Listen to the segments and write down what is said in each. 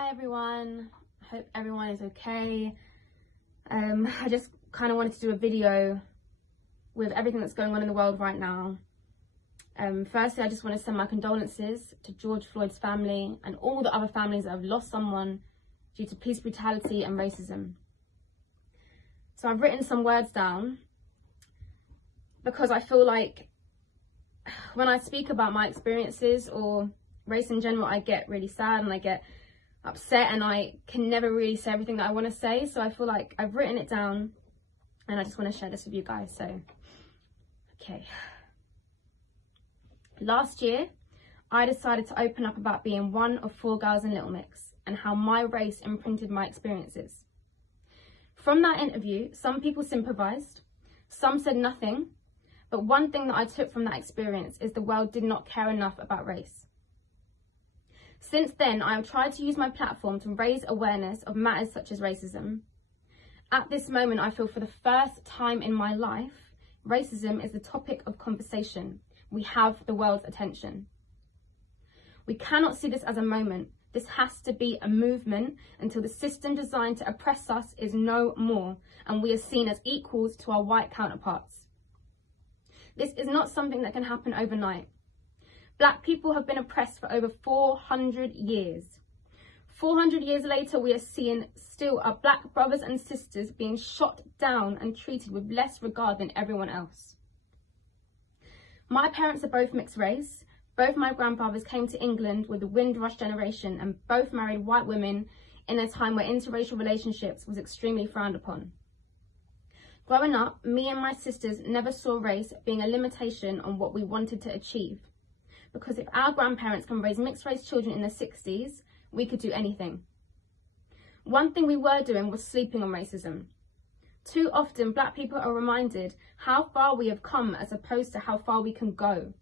Hi everyone, I hope everyone is okay. I just kind of wanted to do a video with everything that's going on in the world right now. Firstly, I just want to send my condolences to George Floyd's family and all the other families that have lost someone due to police brutality and racism. So I've written some words down because I feel like when I speak about my experiences or race in general, I get really sad and I get upset and I can never really say everything that I want to say. So I feel like I've written it down and I just want to share this with you guys. So, okay. Last year, I decided to open up about being one of 4 girls in Little Mix and how my race imprinted my experiences. From that interview, some people sympathised, some said nothing, but one thing that I took from that experience is the world did not care enough about race. Since then, I have tried to use my platform to raise awareness of matters such as racism. At this moment, I feel for the first time in my life, racism is the topic of conversation. We have the world's attention. We cannot see this as a moment. This has to be a movement until the system designed to oppress us is no more and we are seen as equals to our white counterparts. This is not something that can happen overnight. Black people have been oppressed for over 400 years. 400 years later, we are seeing still our black brothers and sisters being shot down and treated with less regard than everyone else. My parents are both mixed race. Both my grandfathers came to England with the Windrush generation and both married white women in a time where interracial relationships was extremely frowned upon. Growing up, me and my sisters never saw race being a limitation on what we wanted to achieve. Because if our grandparents can raise mixed race children in the 60s, we could do anything. One thing we were doing was sleeping on racism. Too often, black people are reminded how far we have come as opposed to how far we can go.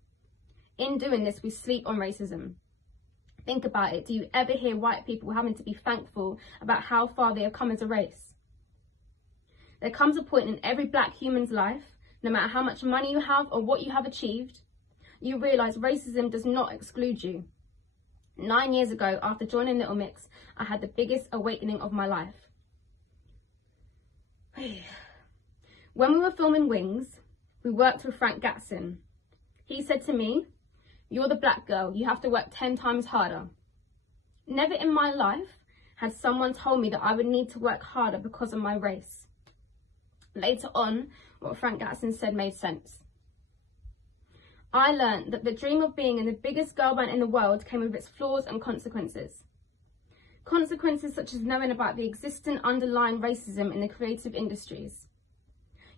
In doing this, we sleep on racism. Think about it. Do you ever hear white people having to be thankful about how far they have come as a race? There comes a point in every black human's life, no matter how much money you have or what you have achieved, you realise racism does not exclude you. 9 years ago, after joining Little Mix, I had the biggest awakening of my life. When we were filming Wings, we worked with Frank Gatson. He said to me, "You're the black girl, you have to work 10 times harder." Never in my life had someone told me that I would need to work harder because of my race. Later on, what Frank Gatson said made sense. I learned that the dream of being in the biggest girl band in the world came with its flaws and consequences. Consequences such as knowing about the existing underlying racism in the creative industries.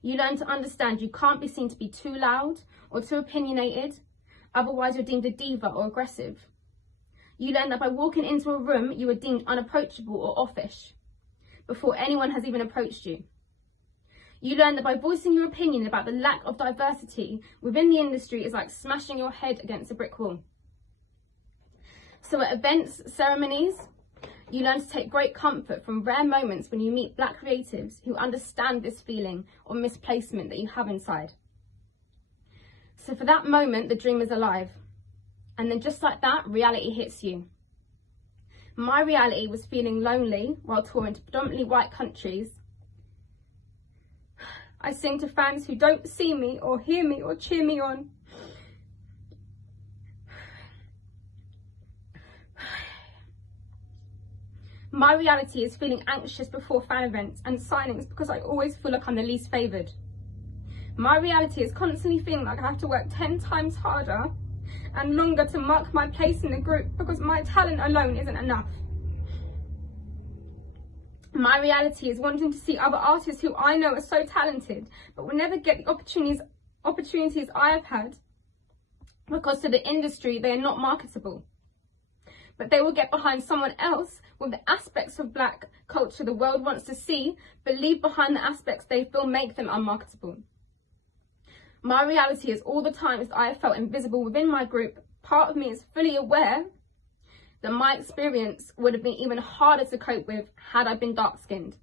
You learn to understand you can't be seen to be too loud or too opinionated, otherwise you're deemed a diva or aggressive. You learn that by walking into a room, you are deemed unapproachable or offish before anyone has even approached you. You learn that by voicing your opinion about the lack of diversity within the industry is like smashing your head against a brick wall. So at events, ceremonies, you learn to take great comfort from rare moments when you meet black creatives who understand this feeling or misplacement that you have inside. So for that moment, the dream is alive. And then just like that, reality hits you. My reality was feeling lonely while touring to predominantly white countries. I sing to fans who don't see me or hear me or cheer me on. My reality is feeling anxious before fan events and signings because I always feel like I'm the least favoured. My reality is constantly feeling like I have to work 10 times harder and longer to mark my place in the group because my talent alone isn't enough. My reality is wanting to see other artists who I know are so talented but will never get the opportunities I have had because to the industry they are not marketable. But they will get behind someone else with the aspects of black culture the world wants to see, but leave behind the aspects they feel make them unmarketable. My reality is all the times that I have felt invisible within my group, part of me is fully aware that my experience would have been even harder to cope with had I been dark-skinned.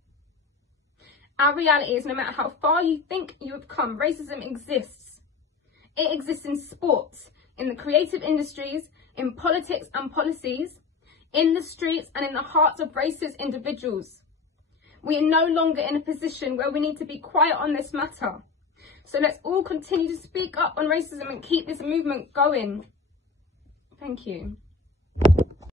Our reality is no matter how far you think you have come, racism exists. It exists in sports, in the creative industries, in politics and policies, in the streets and in the hearts of racist individuals. We are no longer in a position where we need to be quiet on this matter. So let's all continue to speak up on racism and keep this movement going. Thank you.